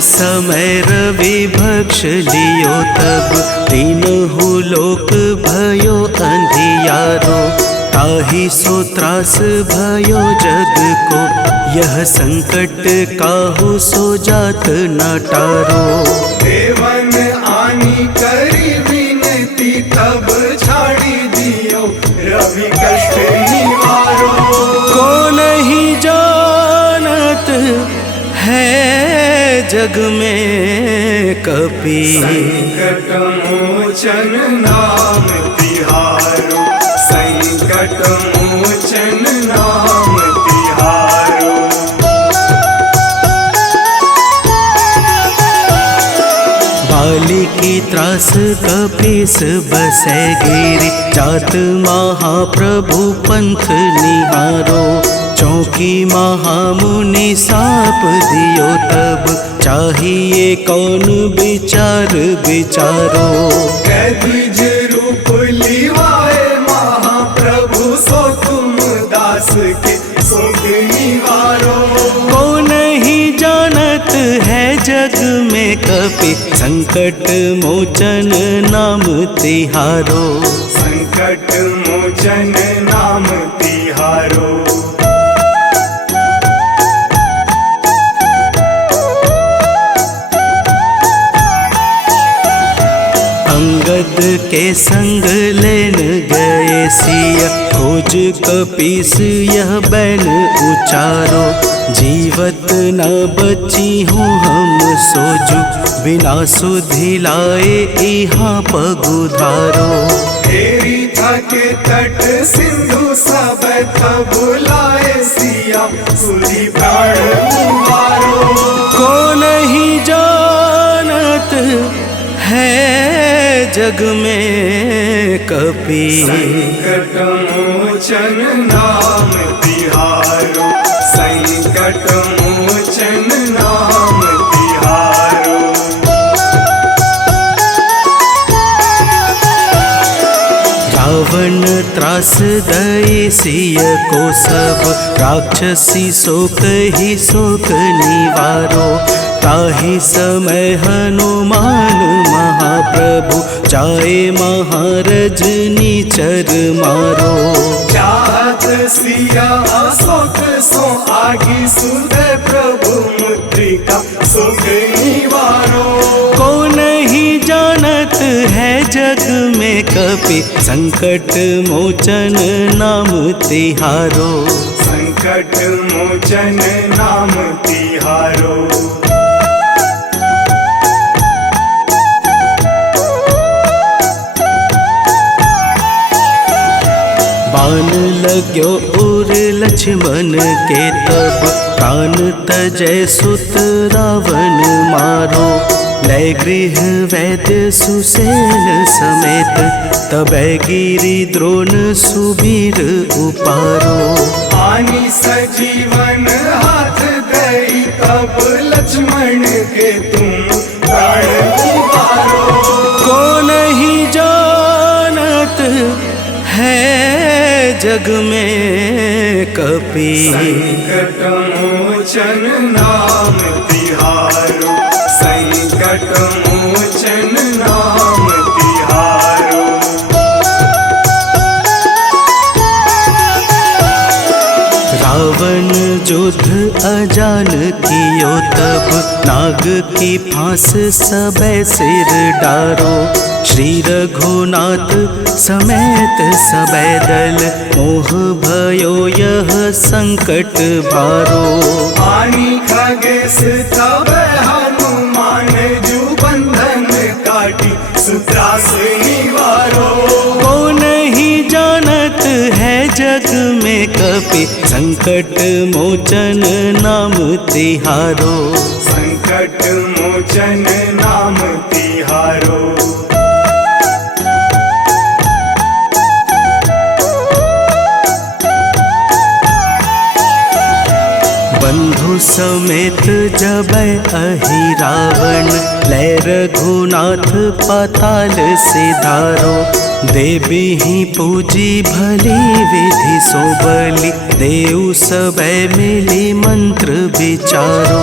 समय रवि भक्ष लियो तब, तीनहु लोक भयो अंधियारो। ताहि सो त्रास भयो जग को, यह संकट काहू सो जात न टारो। देवन आनी करी विनती, तब छाड़ी दियो रवि कष्ट निवारो। को नहीं जानत है जग में कपि, संकट मोचन नाम तिहारो। संकट मोचन नाम तिहारो। बाली की त्रास कपीस बसै गिरि, जात महाप्रभु पंथ निहारो। चौकी महामुनि साप दियो तब, चाहिए कौन विचार विचारो। कैदिज रूप लिवाए महाप्रभु, सो तुम दास के शोक निवारो। को नहीं जानत है जग में कपि, संकट मोचन नाम तिहारो। संकट मोचन नाम तिहारो। अंगद के संग लेन गए सिया, खोज कपीस यह बैन उचारो। जीवत न बची हूँ हम सोजू, बिना सुधि लाए यहाँ पगुधारो। तेरी थके तट सिंधु सब तब बुलाए सिया, सुधि प्राण उबारो। को नहीं जानत है जग में कपि, संकट मोचन नाम तिहारो। संकट मोचन नाम तिहारो। रावण त्रास दई सिय को सब, राक्षसी शोक ही शोक निवारो। ताहि समय हनुमान महाप्रभु, जाए महारज नीचर मारो। चाहत सिया अशोक सो आगी, सुधे प्रभु मुद्रिका शोक निवारो। को नहीं जानत है जग में कपि, संकट मोचन नाम तिहारो। संकट मोचन नाम तिहारो। बाण लाग्यो उर लक्ष्मण के तब, प्राण तजय सुत रावण मारो। लय गृह वैद्य सुसेन समेत, तबै गिरि द्रोण सुबीर उपारो। आनी सजीवन हाथ दई, तब लक्ष्मण के तुम प्राण उबारो। को नहीं जानत है जग में कपि, संकट मोचन नाम तिहारो। संकट मोचन नाम तिहारो। रावण युद्ध अजान कियो तब, नाग की फांस सबे सिर डारो। श्री रघुनाथ समेत सबे दल, मोह भयो यह संकट भारो। आनी खगेश तब हनुमान, जू बंधन काटी सुत्रास निवारो। को नहीं जानत है जग में कपि, संकट मोचन नाम तिहारो। संकट मोचन नाम तिहारो। बंधु समेत जबै अहि रावण, लय रघुनाथ पाताल सिधारो। देवी ही पूजी भली विधि सो बलि देव सबे मिली मंत्र विचारो।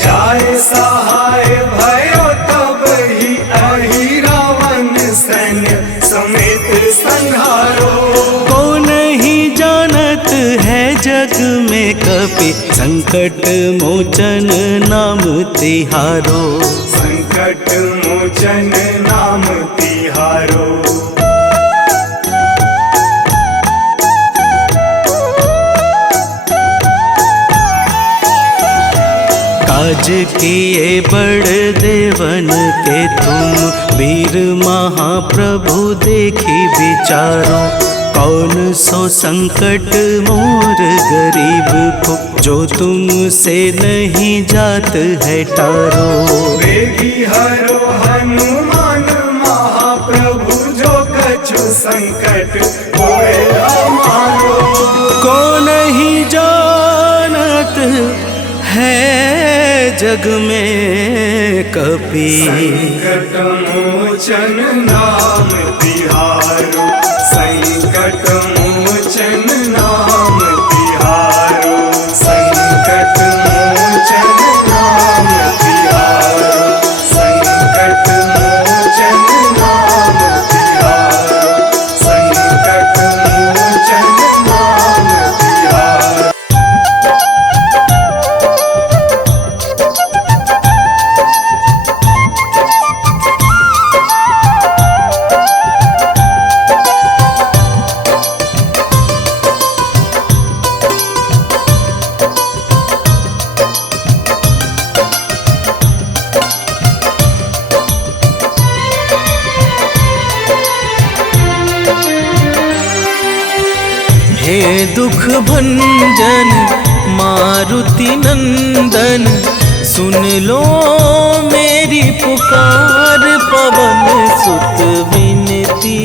जाय सहाय भयो तब ही अहि रावण सैन्य समेत संहारो। को नहीं जानत है जग में कपि संकट मोचन नाम तिहारो। संकट मोचन नाम तिहारो। काज किए बड़ देवन के तुम वीर महाप्रभु देखी विचारो। कौन सो संकट मोर गरीब को जो तुमसे नहीं जात है टारो। वेगी हरो हनुमान महाप्रभु जो कछु संकट होए हमारो। को नहीं जानत है जग में कपि संकट मोचन नाम तिहारो। संकट मोचन नाम तिहारो। संकट मोचन नाम तिहारो। संकट मोचन नाम तिहारो। संकट मोचन नाम तिहारो। हे दुख भंजन मारुति नंदन सुन लो मेरी पुकार। पवन सुत विनती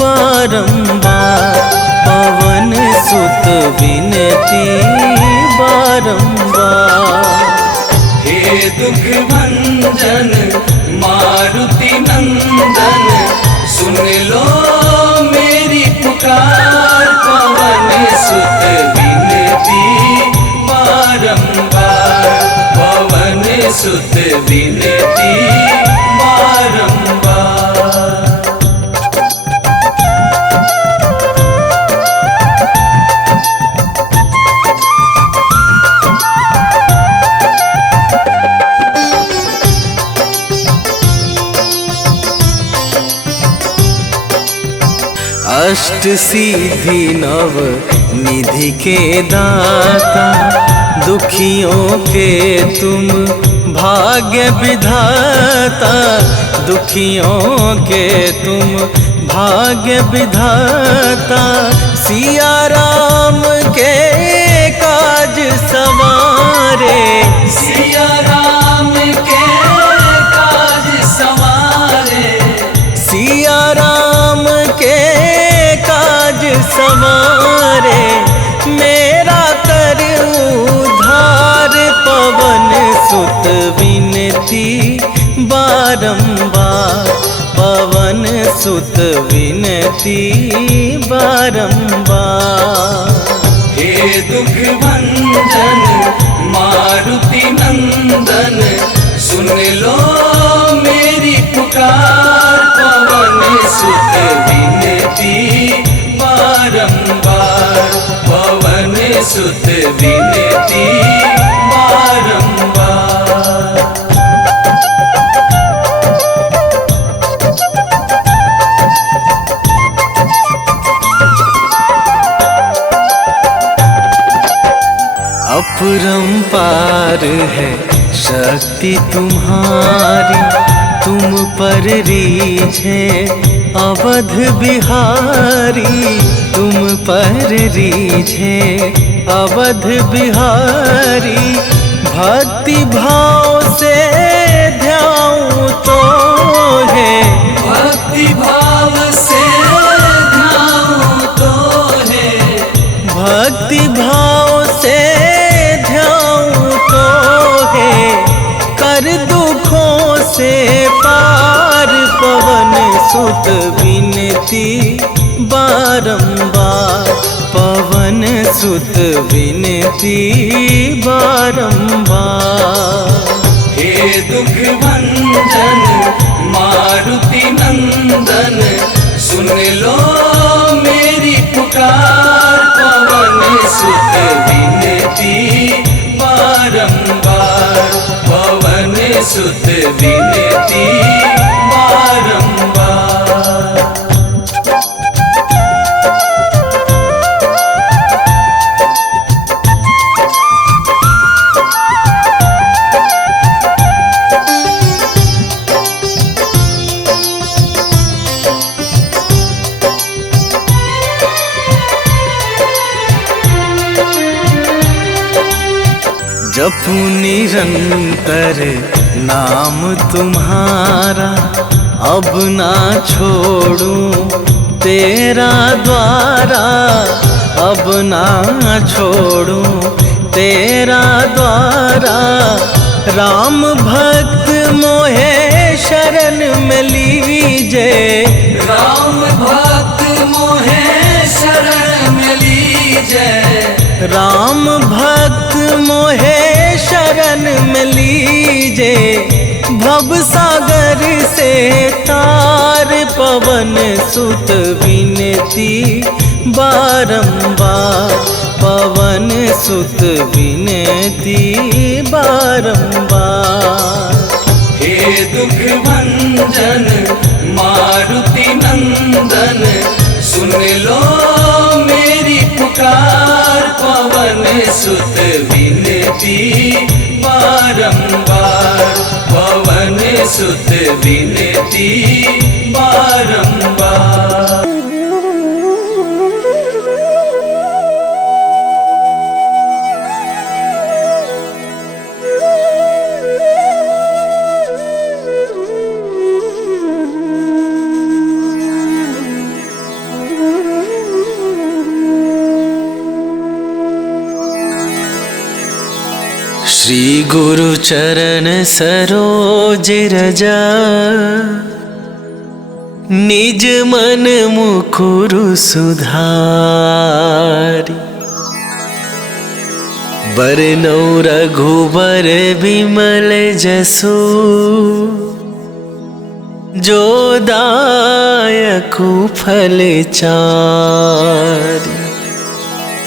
बारंबार। पवन सुत विनती बारंबार। हे दुख भंजन मारुति नंदन सुन लो मेरी पुकार। पवन सुत विनती बारंबार। पवन सुत विनती बारंबार। अष्ट सिद्धि नव निधि के दाता दुखियों के तुम भाग्य विधाता। दुखियों के तुम भाग्य विधाता। सिया राम के काज सवारे। सिया राम के काज सवारे। सिया राम के काज सवारे। मेरा कर उद्धार। पवन सुत विनती बारंबार। पवन सुत विनती बारंबार। हे दुख भंजन मारुति नंदन सुन लो मेरी पुकार। पवन सुत विनती बारंबार। पवन सुत विनती बारंबार। अपरंपार है शक्ति तुम्हारी। तुम पर रीझे अवध बिहारी। तुम पर रीझे अवध बिहारी। भक्ति भाव से ध्याऊं तो है। भक्ति भाव से ध्याऊं तो है। भक्ति भाव से ध्याऊं तो है। कर दुखों से पार। पवन सुत विनती विनती बारंबार, पवन सुत विनती बारंबार। हे दुख भंजन मारुति नंदन, सुन लो मेरी पुकार, पवन सुत विनती बारंबार, पवन सुत विनती बारंबार। जपू निरंतर नाम तुम्हारा, अब ना छोड़ूं तेरा द्वारा, अब ना छोड़ूं तेरा द्वारा। राम भक्त मोहे शरण में लीजे, राम भक्त मोहे शरण में लीजे, राम भक्त मोहे शरण में लीजे। भव सागर से तार, पवन सुत विनती बारंबार, पवन सुत विनती बारंबार। हे दुख भंजन मारुति नंदन, सुन लो मेरी पुकार, पवन सुत विनती बारंबार, पवन सुत विनती बारंबार। श्री गुरु चरण सरोज रजा, निज मन मुकुरु सुधारी। बरनौ रघुबर विमल जसु, जो दायकु फल चारि।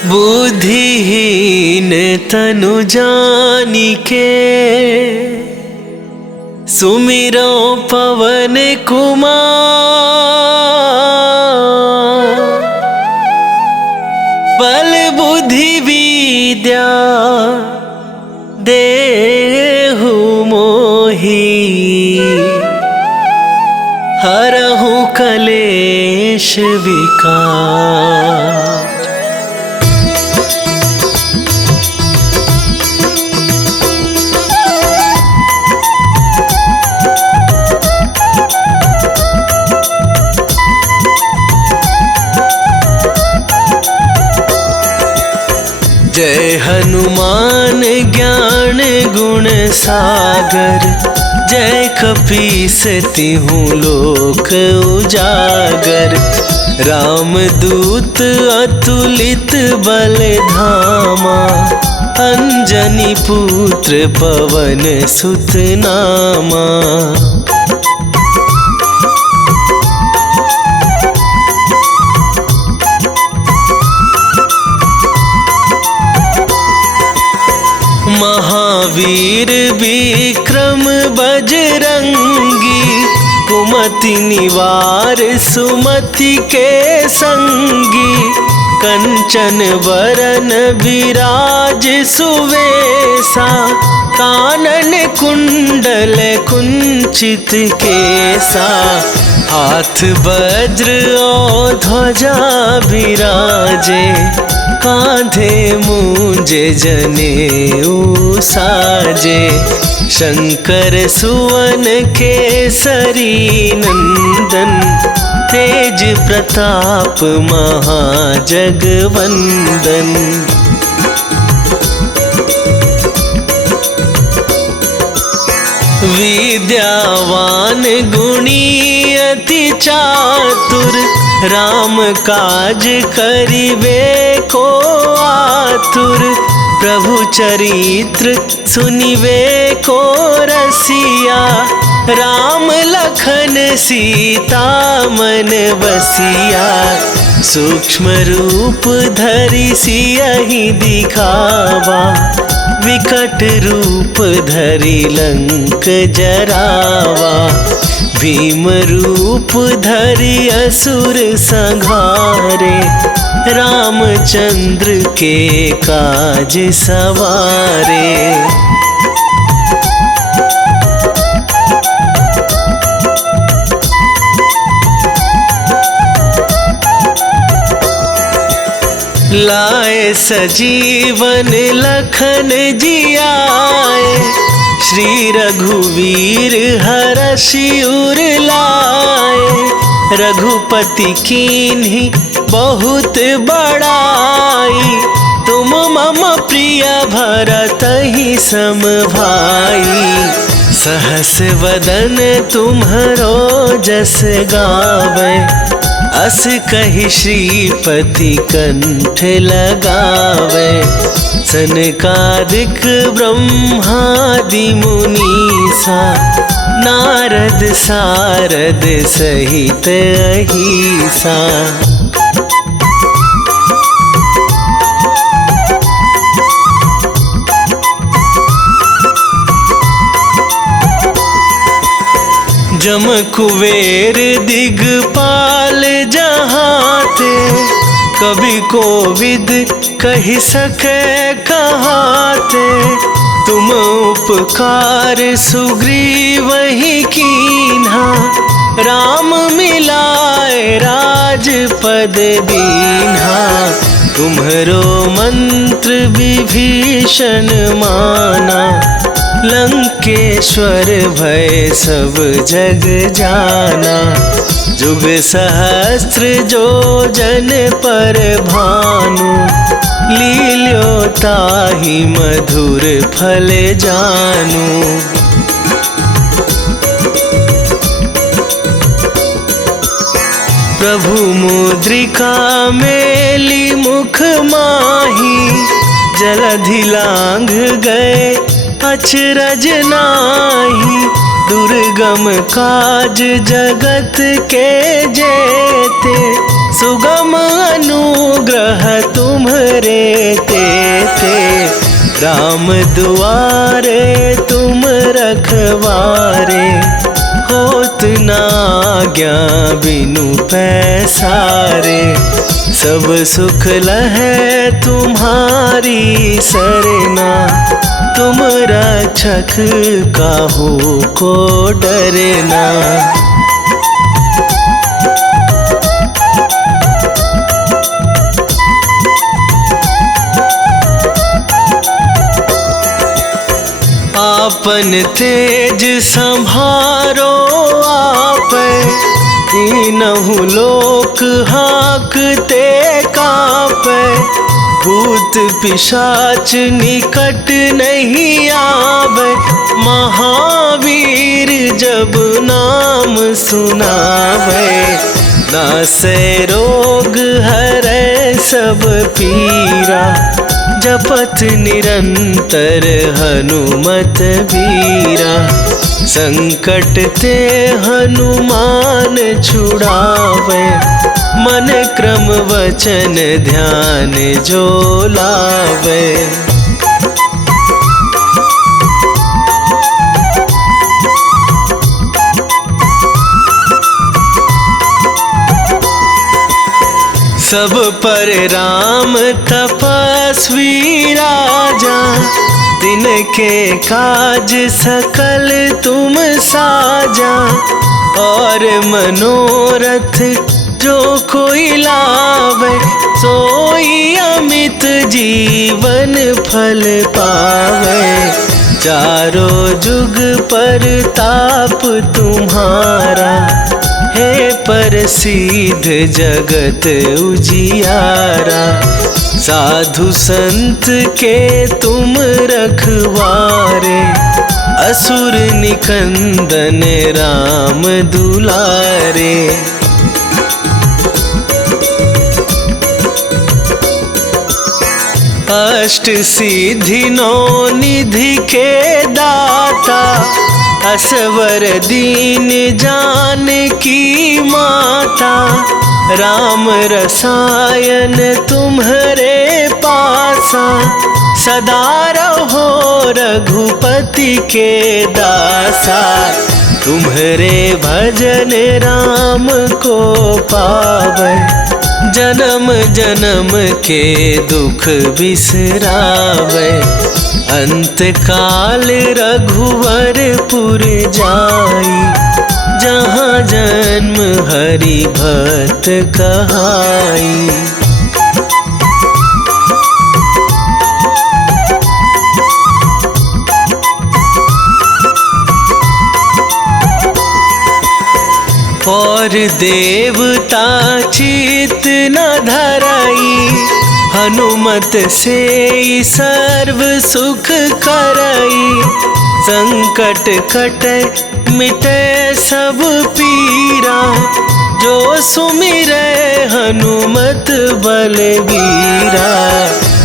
बुद्धिहीन तनु जानिके, सुमिरो पवन कुमार। बल बुद्धि विद्या देहु मोहि, हरहु कलेश विकार। जय हनुमान ज्ञान गुण सागर, जय कपीस तिहुँ लोक उजागर। रामदूत अतुलित बल धामा, अंजनी पुत्र पवन सुत नामा। महावीर विक्रम बजरंगी, कुमति निवार सुमति के संगी। कंचन बरन विराज सुवेशा, कानन कुंडल कुंचित केसा। हाथ वज्र और ध्वजा विराजे, कांधे मूंज जनेऊ साजे। शंकर सुवन केसरी नंदन, तेज प्रताप महाजगवंदन। विद्यावान गुणी अति चातुर, राम काज करिबे को आतुर। प्रभु चरित्र सुनिबे को रसिया, राम लखन सीता मन बसिया। सूक्ष्म रूप धरि सियहि दिखावा, विकट रूप धरि लंक जरावा। भीम रूप धरि असुर संहारे, रामचंद्र के काज सवारे। लाए सजीवन लखन जियाए, श्री रघुवीर हरषि उर लाए। रघुपति कीन्ही बहुत बड़ाई, तुम मम प्रिय भरतहि सम भाई। सहस वदन तुम्हरो जस गावे, अस कहि श्रीपति कंठ लगावे। सनकादिक ब्रह्मादि मुनीसा, नारद सारद सहित अहिसा। जम कुबेर दिगपाल जहाते, कवि कोविद कहि सके कहाते। तुम उपकार सुग्रीवहि कीन्हा, राम मिलाए राजपद दीन्हा। तुम्हरो मंत्र विभीषण माना, लंकेश्वर भय सब जग जाना। जुग सहस्त्र जो जन पर भानु, लील्यो ताहि मधुर फल जानू। प्रभु मुद्रिका मेली मुख माही, जलधि लांघ गए अचरज नाही। दुर्गम काज जगत के जेते, सुगम अनुग्रह तुम्हरे तेते। राम दुआरे तुम रखवारे, होत न आज्ञा बिनु पैसारे। सब सुख लहै तुम्हारी सरना, तुम रक्षक काहू को डरना। आपन तेज संभारो आपै, तीनहु लोक हाँकते कापै। भूत पिशाच निकट नहीं आवे, महावीर जब नाम सुनावे। नासै रोग हरै सब पीरा, जपत निरंतर हनुमत बीरा। संकट ते हनुमान छुड़ावे, मन क्रम वचन ध्यान जो लावे। सब पर राम तपस्वी राजा, तिनके काज सकल तुम साजा। और मनोरथ जो कोई लावे, सोई अमित जीवन फल पावे। चारों जुग पर ताप तुम्हारा, हे प्रसिद्ध जगत उजियारा। साधु संत के तुम रखवारे, असुर निकंदन राम दुलारे। अष्ट सिद्धि नौ निधि के दाता, असवर दीन जानकी माता। राम रसायन तुम्हारे पासा, सदा रहो रघुपति के दासा। तुम्हारे भजन राम को पावै, जन्म जन्म के दुख बिसरावे। अंत काल रघुवरपुर जाई, जहाँ जन्म हरि भक्त कहाई। और देवता चित न धराई, हनुमत से सर्व सुख करई। संकट कटे मिटे सब पीरा, जो सुमिरै हनुमत बलबीरा।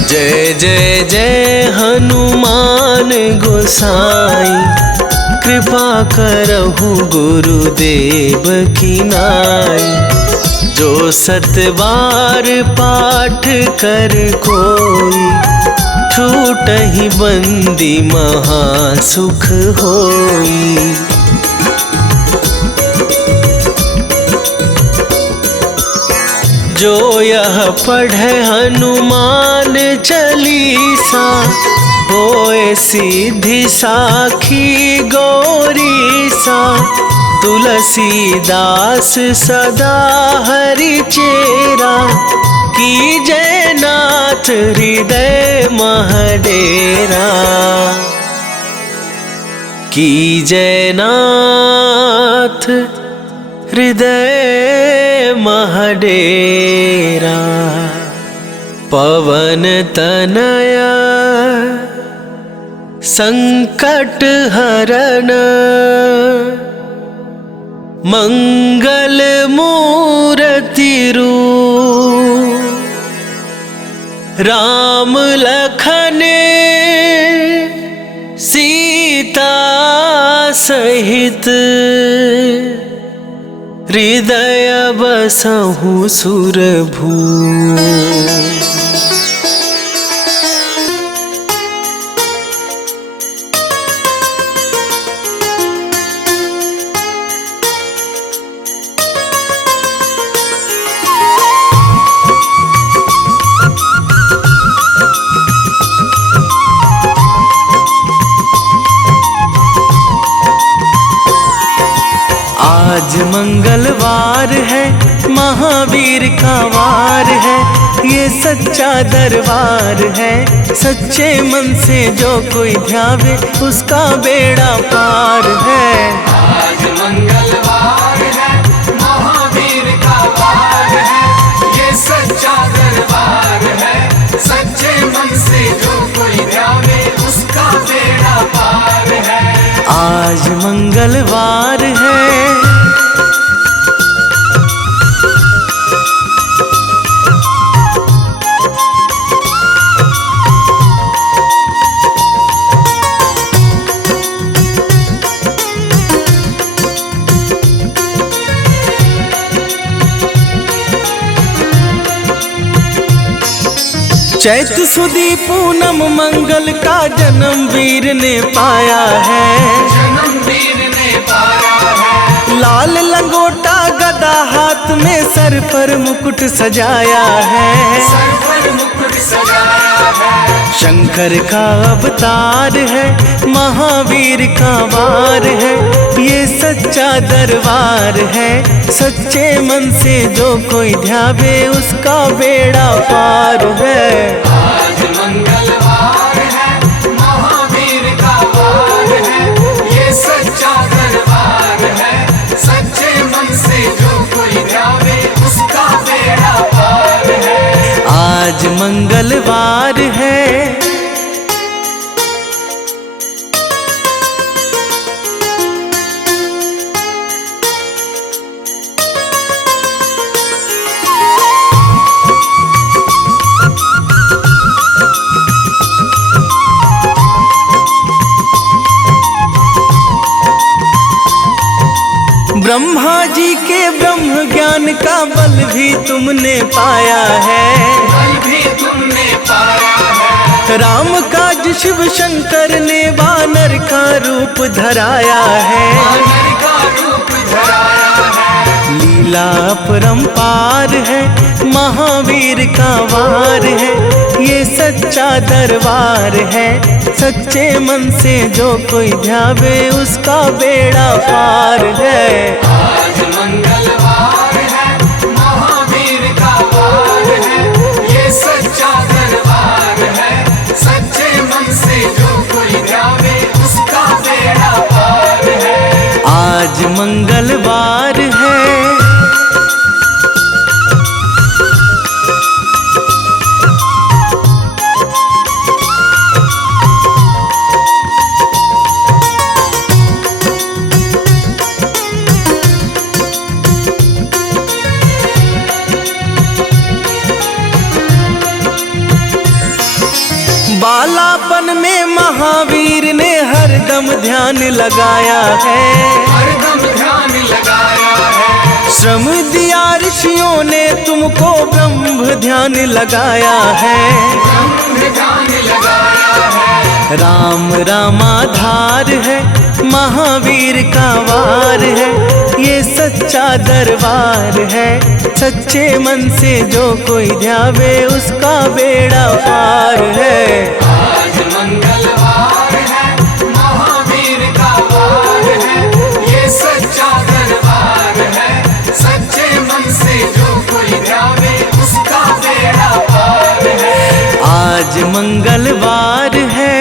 जय जय जय हनुमान गोसाई, कृपा करहु गुरुदेव की नाई। जो सत बार पाठ कर कोई, छूटहि बंदी महा सुख होई। जो यह पढ़े हनुमान चालीसा, होए सिद्धि साखी गौरीसा। तुलसीदास सदा हरि चेरा, कीजय नाथ हृदय महडेरा। कीजय नाथ हृदय महडेरा। पवन तनया संकट हरण, मंगल मूर्ति रूप। राम लखन सीता सहित, हृदय बसहु सुरभूप। आज मंगलवार है, महावीर का वार है। ये सच्चा दरबार है, सच्चे मन से जो कोई ध्यावे उसका बेड़ा पार है। आज मंगलवार है, महावीर का वार है। ये सच्चा दरबार है, सच्चे मन से जो कोई ध्यावे उसका बेड़ा पार है। आज मंगलवार है, चैत सुदी पूनम मंगल का जन्म वीर ने पाया है। जन्म वीर ने पाया है। लाल लंगोटा गदा हाथ में, सर पर मुकुट सजाया है। सर पर मुकुट सजाया है। शंकर का अवतार है, महावीर का वार है। ये सच्चा दरबार है, सच्चे मन से जो कोई ध्यावे उसका बेड़ा पार है। आज मंगलवार है, महावीर का वार है। ये सच्चा दरबार है, सच्चे मन से जो कोई ध्यावे उसका बेड़ा पार है। आज मंगलवार है, ज्ञान का बल भी तुमने पाया है। बल भी तुमने पाया है। राम काज शिव शंकर ने वानर का रूप धराया है। वानर का रूप धराया है। लीला अपरंपार है, महावीर का वार है, ये सच्चा दरबार है। सच्चे मन से जो कोई ध्यावे उसका बेड़ा पार है। आज मंगलवार है, महावीर का वार है, ये सच्चा दरबार है। सच्चे मन से जो कोई ध्यावे उसका बेड़ा पार है। आज मंगलवार है। बालापन में महावीर ने हरदम ध्यान लगाया है। हरदम ध्यान लगाया है। श्रम दिया ऋषियों ने तुमको, ब्रह्म ध्यान लगाया है। ब्रह्म ध्यान लगाया है। राम रामाधार है, महावीर का वार है, ये सच्चा दरबार है। सच्चे मन से जो कोई ध्यावे उसका बेड़ा पार है। आज मंगलवार है, महावीर का वार है, ये सच्चा दरबार है। सच्चे मन से जो कोई ध्यावे उसका बेड़ा पार है। आज मंगलवार है।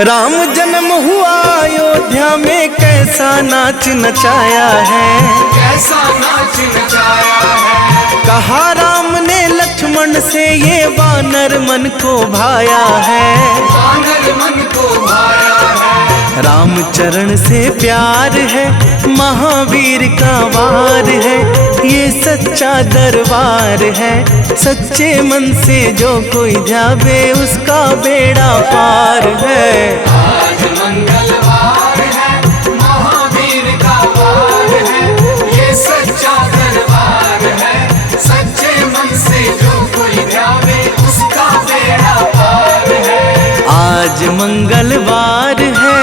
राम जन्म हुआ अयोध्या में, कैसा नाच नचाया है। कैसा नाच नचाया है। कहा राम ने लक्ष्मण से, ये वानर मन को भाया है। वानर मन को भाया है। राम चरण से प्यार है, महावीर का वार है, ये सच्चा दरबार है। सच्चे मन से जो कोई ध्यावे उसका बेड़ा पार है। आज मंगलवार है, महावीर का वार है, ये सच्चा दरबार है। सच्चे मन से जो कोई ध्यावे उसका बेड़ा पार है। आज मंगलवार है।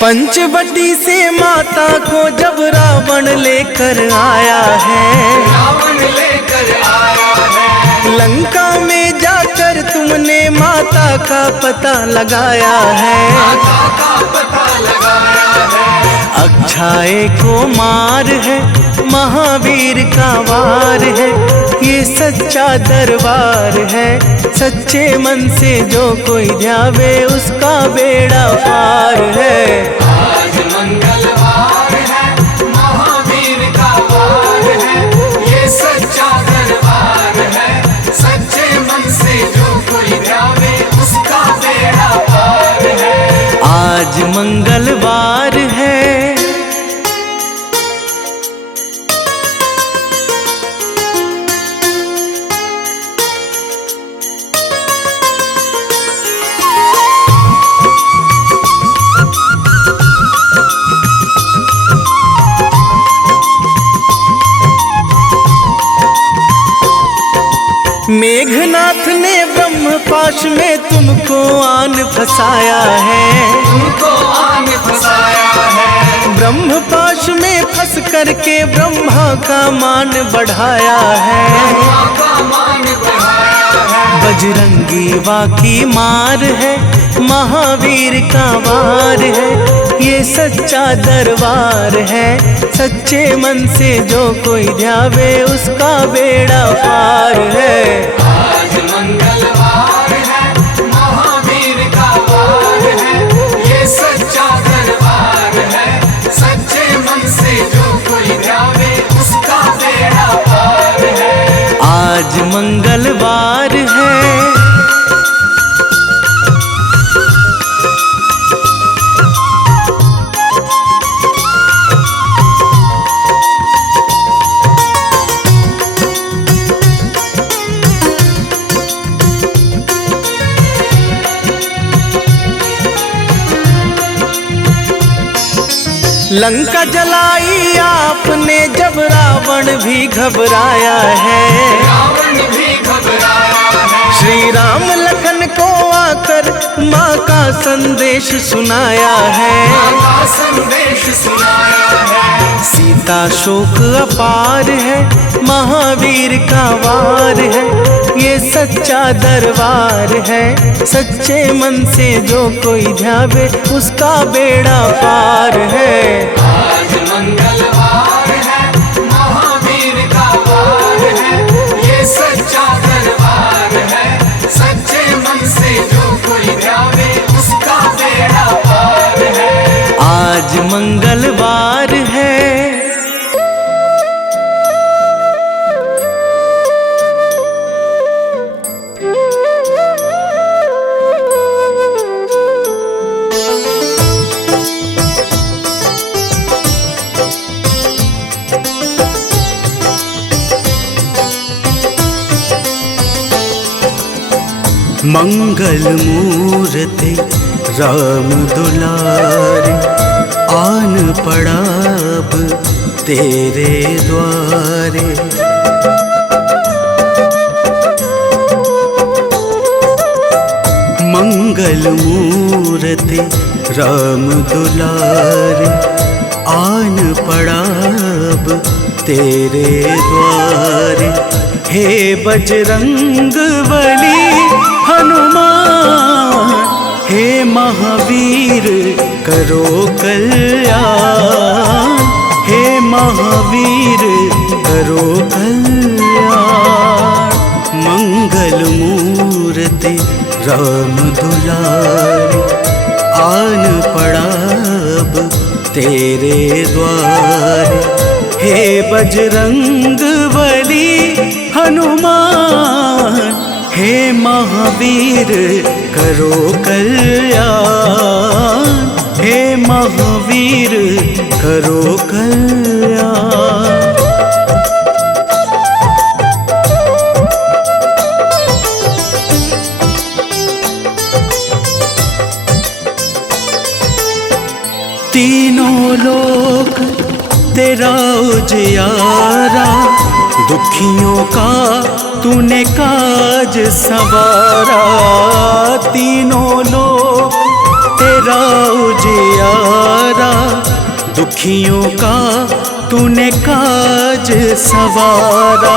पंचवटी से माता को जब रावण लेकर आया है। रावण लेकर आया है। लंका में जाकर तुमने माता का पता लगाया है। माता का पता लगाया है। अक्षय को मार है, महावीर का वार है, ये सच्चा दरबार है। सच्चे मन से जो कोई ध्यावे उसका बेड़ा पार है। आज मंगलवार है, महावीर का वार है, ये सच्चा दरबार है। सच्चे मन से जो कोई ध्यावे उसका बेड़ा पार है। आज मंगलवार है। मेघनाथ ने ब्रह्मपाश में तुमको आन फंसाया है। तुमको आन फंसाया है। ब्रह्मपाश में फंस करके ब्रह्मा का मान बढ़ाया है। ब्रह्मा का मान बढ़ाया है। बजरंगी वाकी मार है, महावीर का वार है, ये सच्चा दरबार है। सच्चे मन से जो कोई ध्यावे उसका बेड़ा पार है। आज मंगलवार है, महावीर का वार है, ये सच्चा दरबार है। सच्चे मन से जो कोई ध्यावे उसका बेड़ा पार है। आज मंगलवार है। लंका जलाई आपने जब रावण भी घबराया है। रावण भी घबराया है। श्री राम लखन को आकर माँ का संदेश सुनाया है। माँ का संदेश सुनाया है। सीता शोक अपार है, महावीर का वार है। ये सच्चा दरबार है। सच्चे मन से जो कोई ध्यावे उसका बेड़ा पार है। आज मंगलवार है, महावीर का वार है, ये सच्चा दरबार है। सच्चे मन से जो कोई ध्यावे उसका बेड़ा पार है। आज मंगलवार है। मंगल मूर्ति राम दुलारे, आन पड़ा अब तेरे द्वारे। मंगल मूर्ति राम दुलारे, आन पड़ा अब तेरे द्वारे। हे बजरंग बली हनुमान, हे महावीर करो कल्याण। हे महावीर करो कल्याण। मंगल मूर्ति राम दुलारे, आन पड़ा अब तेरे द्वारे। हे बजरंग बली हनुमान, हे महावीर करो कल्याण। हे महावीर करो कल्याण। तीनों लोक तेरा उजियारा, दुखियों का तूने काज सवारा। तीनों लोक तेरा उजियारा, दुखियों का तूने काज सवारा।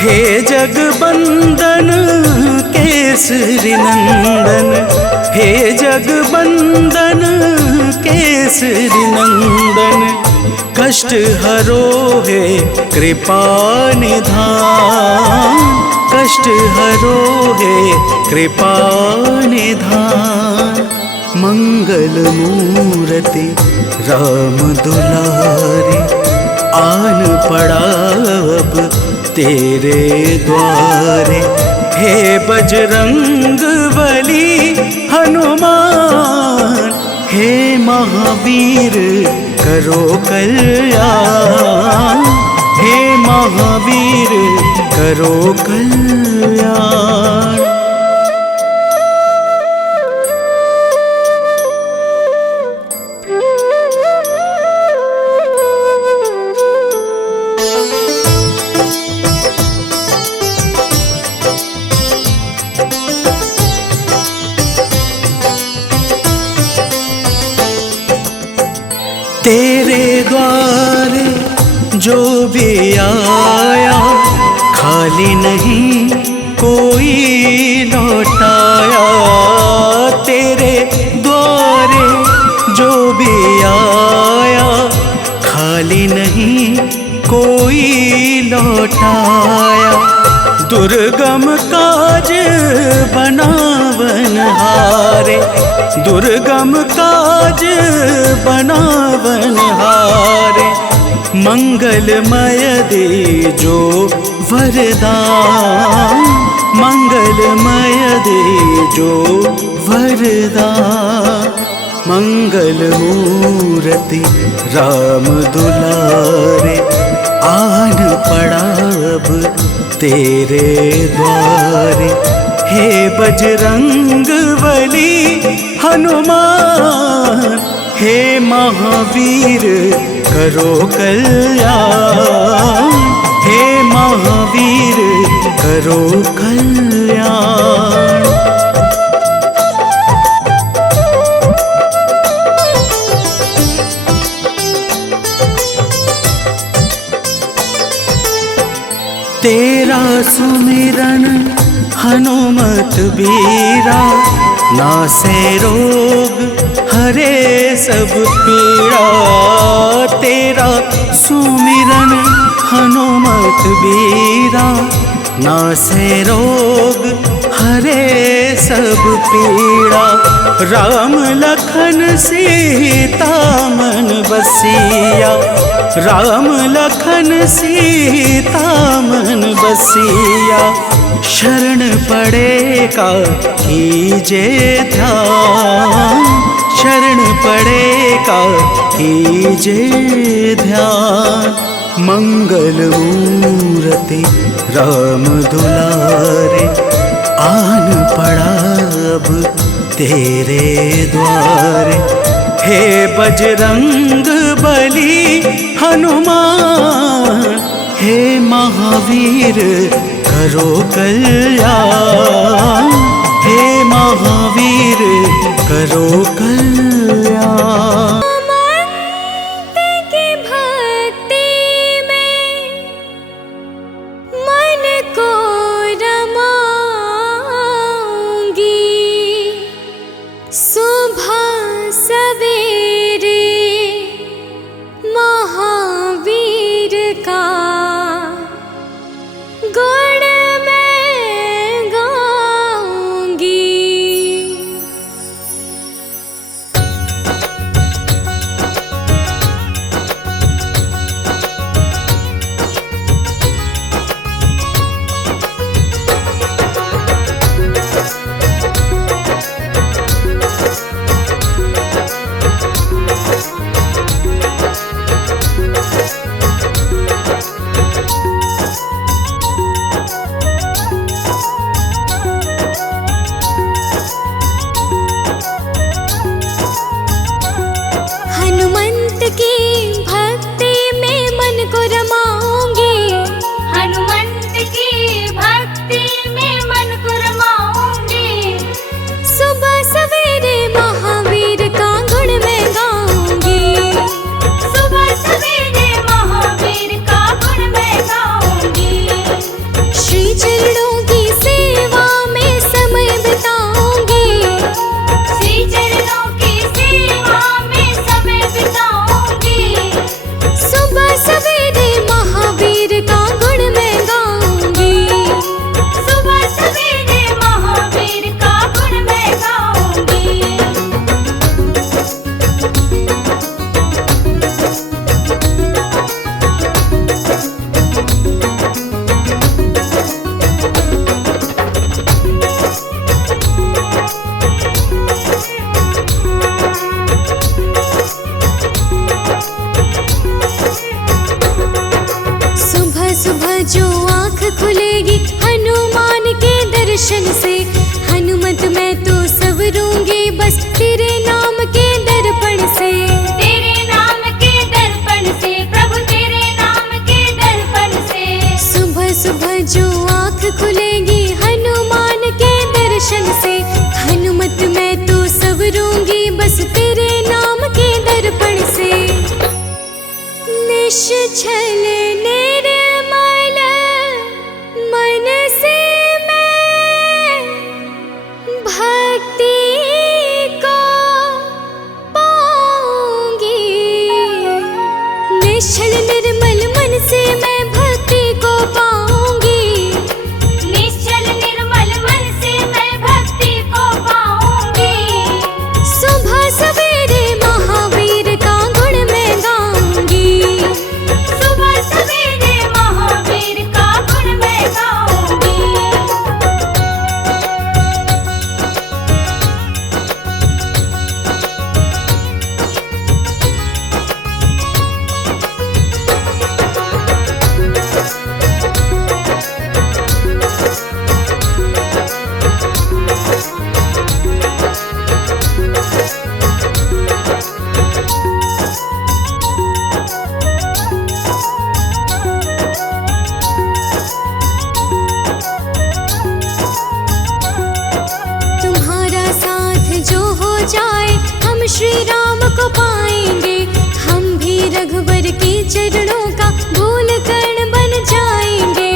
हे जगबंदन केसरी नंदन, हे जगबंदन केसरी नंदन। कष्ट हरो है कृपा निधान, कष्ट हरो है कृपा निधान। मंगल मूर्ति राम दुलारे, आन पड़ा अब तेरे द्वारे। हे बजरंग बली हनुमान, हे महावीर करो कल्याण। हे महावीर करो कल्याण। तेरे द्वारे जो भी आया, खाली नहीं कोई लौटाया। तेरे द्वारे जो भी दुर्गम काज बनावन हारे, दुर्गम काज बनावन हारे। मंगलमय दे जो वरदान, मंगलमय दे जो वरदान। मंगल मूर्ति राम दुलारे, आन पड़ा अब तेरे द्वारे। हे बजरंग बली हनुमान, हे महावीर करो कल्याण, हे महावीर करो कल्याण। तेरा सुमिरन हनुमत बीरा, नासे रोग हरे सब पीड़ा। तेरा सुमिरन हनुमत बीरा, नासे रोग हरे सब पीड़ा। राम लखन सीता मन बसिया, राम लखन सीता मन बसिया। शरण पड़ेगा कीजे ध्यान, शरण पड़ेगा कीजे ध्यान। मंगल मूर्ति राम दुलारे, आन पड़ा अब तेरे द्वारे। हे बजरंग बली हनुमान, हे महावीर करो कल्याण, हे महावीर करो कल्याण। जाए हम श्री राम को पाएंगे। हम भी रघुवर के चरणों का धूल कण बन जाएंगे।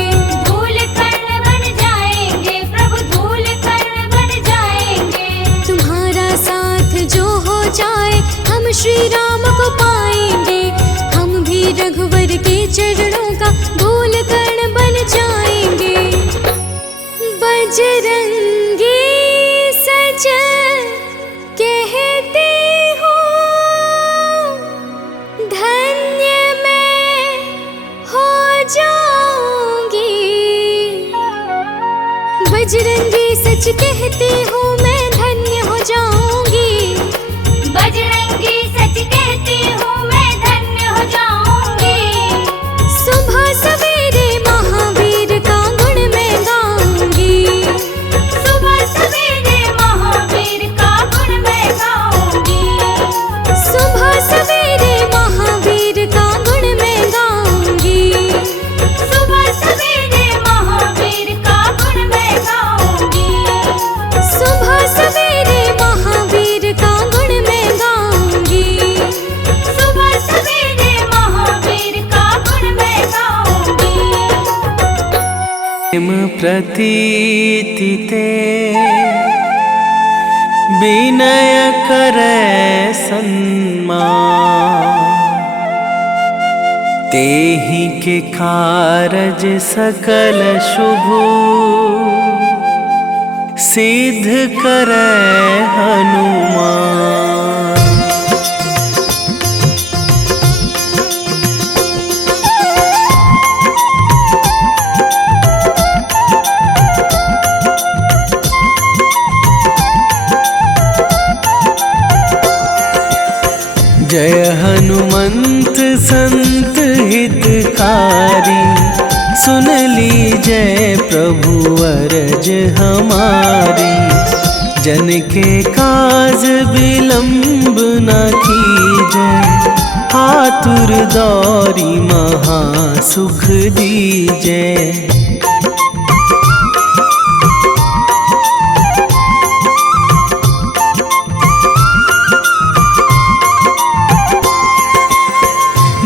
धूल कण बन जाएंगे प्रभु, धूल कण बन जाएंगे। तुम्हारा साथ जो हो जाए हम श्री राम को पाएंगे। हम भी रघुवर के चरणों का धूल कण बन जाएंगे। बजरंगी सजन कहते हो धन्य मैं हो जाऊंगी। बजरंगी सच कहते हो मैं धन्य हो जाऊंगी। बजरंगी सच कहती हूँ मैं धन्य हो जाऊंगी। सुबह सवेरे महावीर का गुण मैं गाऊंगी। सुबह सवेरे महावीर का गुण मैं गाऊंगी। सुबह सवेरे महावीर का गुण मैं गाऊंगी। सुबह सवेरे महावीर का गुण मैं गाऊंगी। सुबह सवेरे महावीर का गुण मैं गाऊंगी। सुबह सवेरे महावीर का गुण मैं गाऊंगी। प्रेम प्रतीति ते विनय करे सन्मान। तेहि के कारज सकल शुभ सिद्ध करे हनुमान। जय हनुमंत संत हितकारी। सुन लीजय प्रभु अरज हमारी। जन के काज विलंब न कीजय। आतुर दौरी महा सुख दीजय।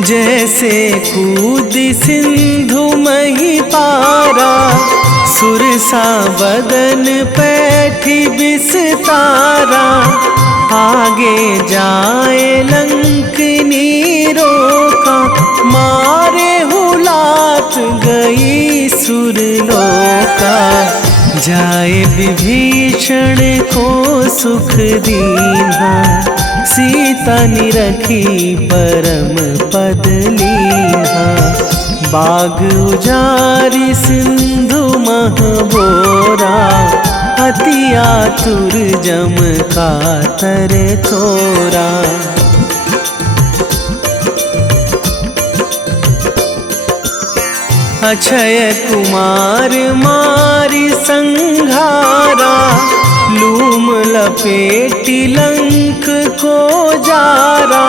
जैसे कूद सिंधु मही पारा। सुरसा बदन पैठी बिस्तारा। आगे जाए लंकनी रोका। मारे हुलात गई सुरलोका। जाए विभीषण को सुख दीन्हा। सीता निरखी परम पद लीन्हा। बाग उजारी सिंधु महबोरा। अति आतुर जम कातर थोरा। अक्षय कुमार मारी संघारा। लूम लपेटी लंक को जारा।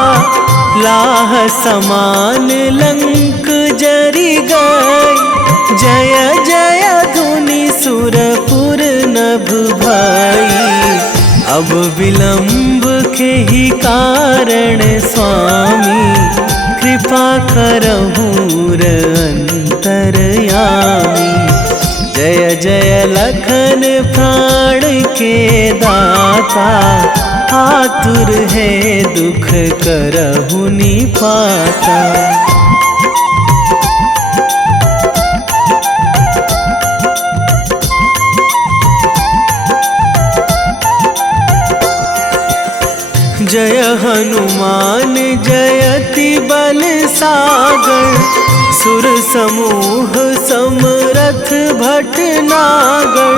लाह समान लंक जरी गई। जय जय धुनि सुरपुर नभ भई। अब विलंब के ही कारण स्वामी। कृपा करहु अंतरयामी। जय जय लखन प्राण के दाता। आतुर है दुख करहु निपाता। जय हनुमान जयति बल सागर। सुर समूह समरथ भटनागर।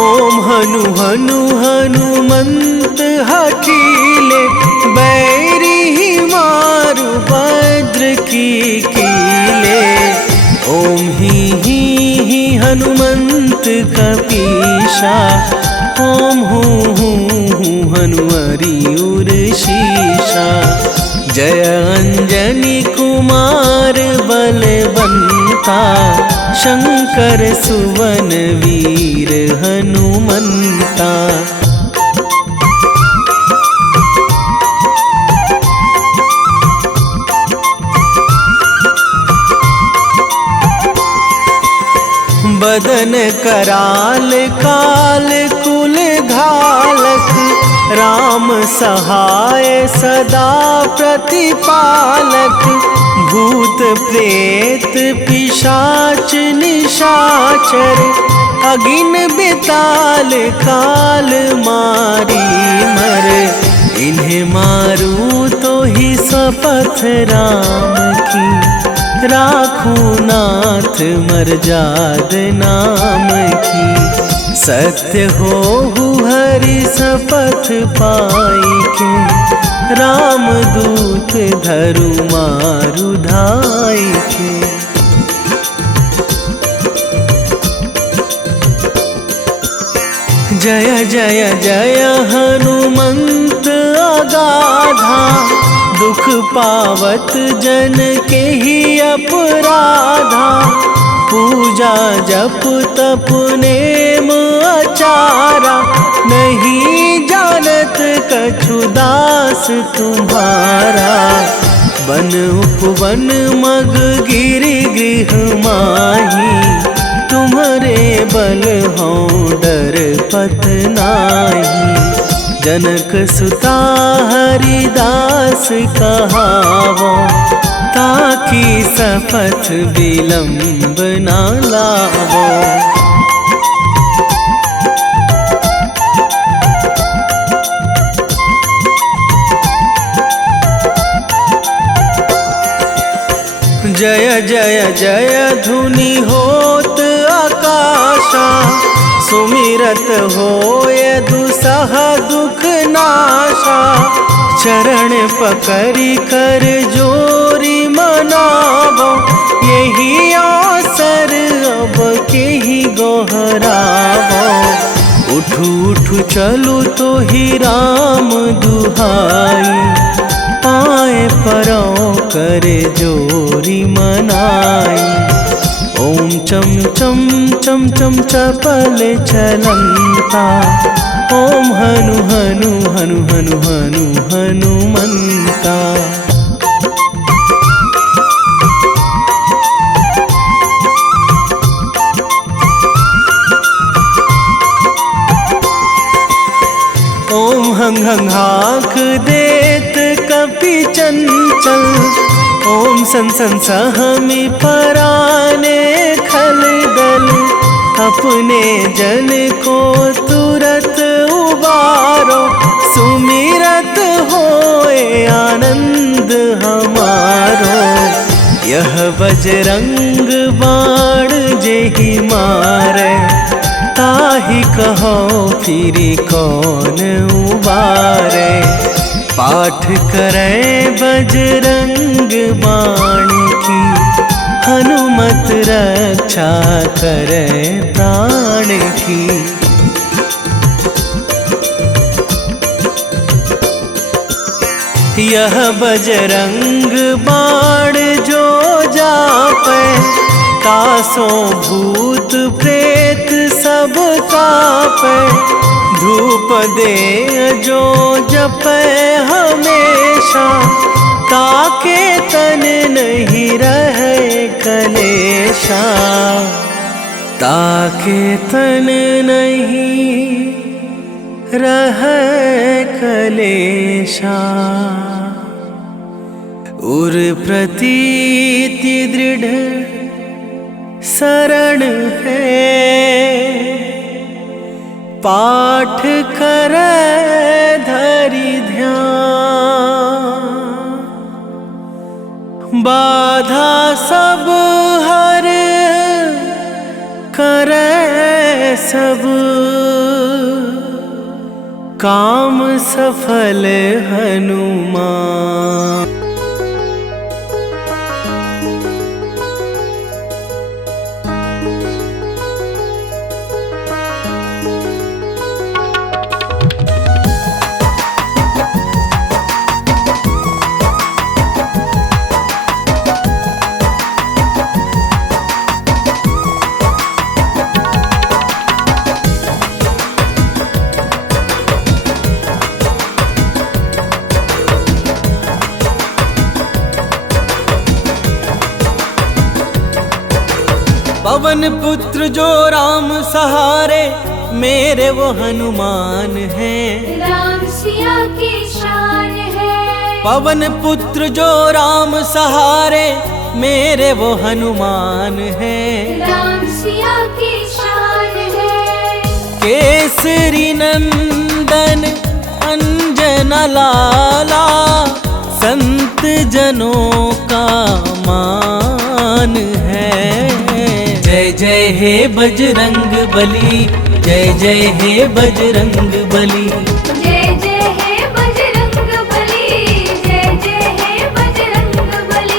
ओम हनु हनु हनुमंत हठीले। बैरी मारु भद्र की कीले। ओम ही हनुमंत कपीशा। ओम हूँ हनुमरी उर शीशा। जय अंजनी कुमार बलवंता। शंकर सुवन वीर हनुमंता। लाल कुल घालक, राम सहाय सदा प्रतिपालक। भूत प्रेत पिशाच निशाचर, अगिन बिताल काल मारी मर। इन्हें मारूं तो ही शपथ राम की, राखूं नाथ मर्याद नाम की। सत्य हो हरि शपथ पाई के, राम दूत धरु मारु धाई के। जय जय जय हनुमंत अगाधा, दुख पावत जन के ही अपराधा। पूजा जप तप नेम आचारा, नहीं जानत कछु दास तुम्हारा। वन उपवन मग गिरि गृह माही, तुम्हारे बल हो डर पत नाही। जनक सुता हरिदास कहावो, ताकि शपथ विलंब ना लावो। जय जय जय धुनि होत आकाशा, सुमिरत होय दुसह दुख नाशा। चरण पकड़ी कर जोरी मनावो, यही अवसर अब के ही गोहरावो। उठू उठू चलू तो ही राम दुहाई, पाए परो करे जोरी मनाई। ओम चम चम चम चम चपल चलंता, ओम हनु हनु हनु हनु हनु हनुमंता। ओम हंग हंग हाक देत कपि चंचल, ओम सन सन सहमी पराने खल दल। अपने जन को तुरत उबारो, सुमिरत होए आनंद हमारो। यह बजरंग बाण जेहि मारे, ताहि कहो फिरी कौन उबारे। पाठ करें बजरंग बाण की, हनुमत रक्षा करें प्राण की। यह बजरंग बाण जो जापे, तासों भूत प्रेत सब कापे। धूप दे जो जपे हमेशा, ताके तन नहीं रहे कलेशा। ताके तन नहीं रहे कलेशा। उर प्रतीति दृढ़ शरण है, पाठ करे धरि ध्यान। बाधा सब हर करे सब, काम सफल हनुमान। पवन पुत्र जो राम सहारे, मेरे वो हनुमान हैं। राम सिया की शान है। पवन पुत्र जो राम सहारे, मेरे वो हनुमान हैं। राम सिया की शान है। केसरी नंदन अंजन लाला, संत जनों का मान है। जय जय हे बजरंग बली, जय जय हे बजरंग बली। जय जय हे बजरंग बली, जय जय हे बजरंग बली।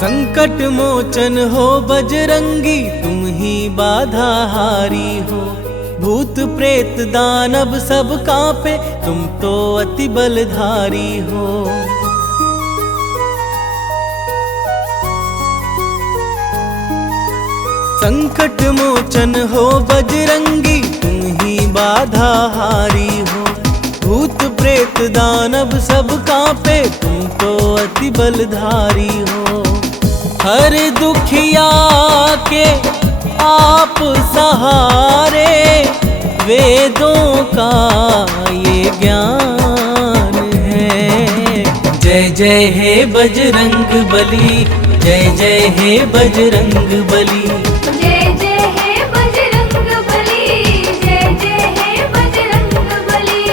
संकट मोचन हो बजरंगी, तुम ही बाधा हारी हो। भूत प्रेत दानव सब कांपे, तुम तो अति बलधारी हो। संकट मोचन हो बजरंगी, तुम ही बाधा हारी हो। भूत प्रेत दानव सब कांपे, तुम तो अति बलधारी हो। हर दुखिया के आप सहारे, वेदों का ये ज्ञान है। जय जय हे बजरंग बली, जय जय हे बजरंग बली। जय जय हे बजरंग बली, जय जय हे बजरंग बली।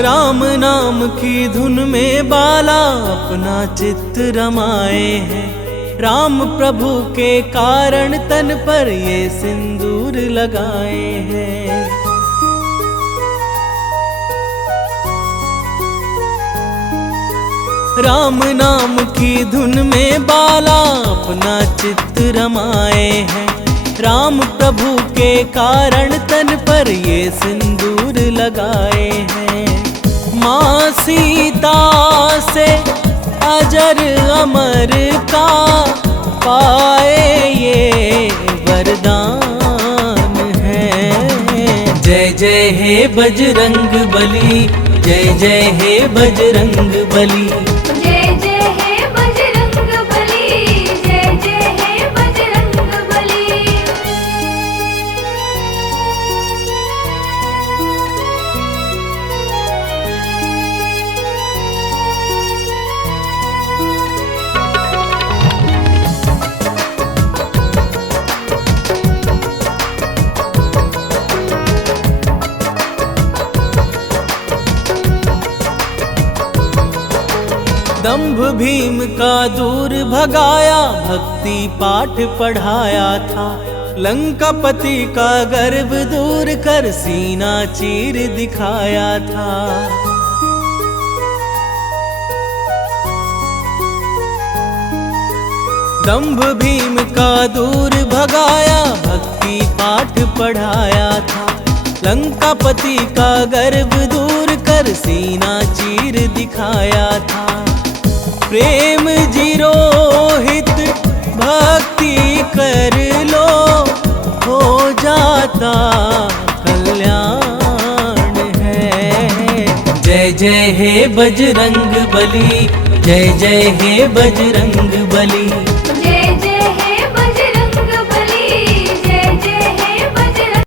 राम नाम की धुन में बाला अपना चित्त रमाए हैं। राम प्रभु के कारण तन पर ये सिंदूर लगाए हैं। राम नाम की धुन में बाला अपना चित्त रमाए हैं। राम प्रभु के कारण तन पर ये सिंदूर लगाए हैं। माँ सीता से अजर अमर का पाए ये वरदान है। जय जय हे बजरंग बली, जय जय हे बजरंग बली। जय जय हे बजरंग बली, जय जय हे बजरंग बली। दंभ भीम का दूर भगाया, भक्ति पाठ पढ़ाया था। लंकापति का गर्व दूर कर सीना चीर दिखाया था। दंभ भीम का दूर भगाया, भक्ति पाठ पढ़ाया था। लंकापति का गर्व दूर कर सीना चीर दिखाया था। प्रेम जीरोहित भक्ति कर लो, हो जाता कल्याण है। जय जय हे बजरंग बली, जय जय हे बजरंग बली। जय जय हे बजरंग बली, जय जय हे बजरंग।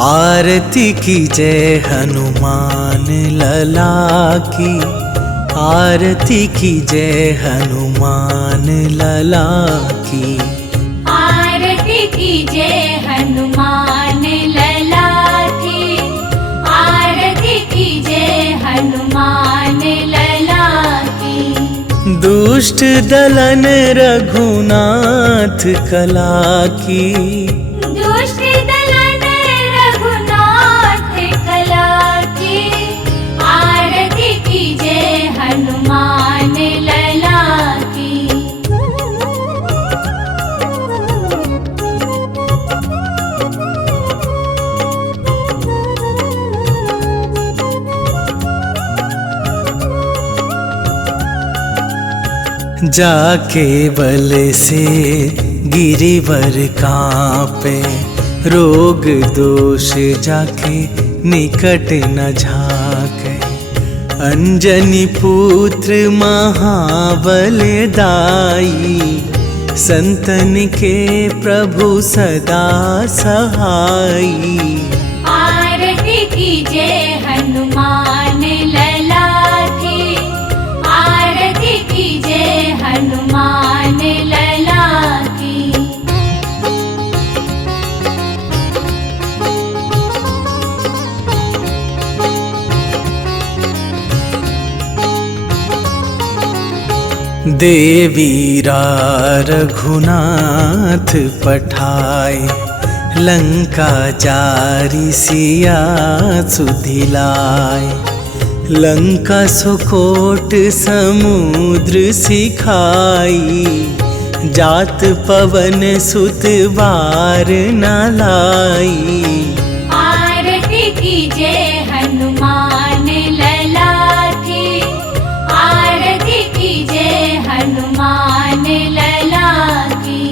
आरती कीजय हनुमान लला की, आरती कीजय हनुमान लला की। आरती कीजय हनुमान लला की, आरती कीजय हनुमान लला की। दुष्ट दलन रघुनाथ कला की, दुष्ट दलन रघुनाथ कला की। आरती कीजय हनुमान लला की। जाके बल से गिरिवर कांपे, रोग दोष जाके निकट न झाके। अंजनी पुत्र महाबल दाई, संतन के प्रभु सदा सहाई। आरती कीजय हनुमान लला की, आरती कीजय हनुमान लला की। देवीरा रघुनाथ पठाए, लंका जारी सिया सुधिलाए। लंका सुकोट समुद्र सिखाई, जात पवन सुत बार न लाई। आरती कीजय हनुमान लला की, आरती कीजय हनुमान लला की।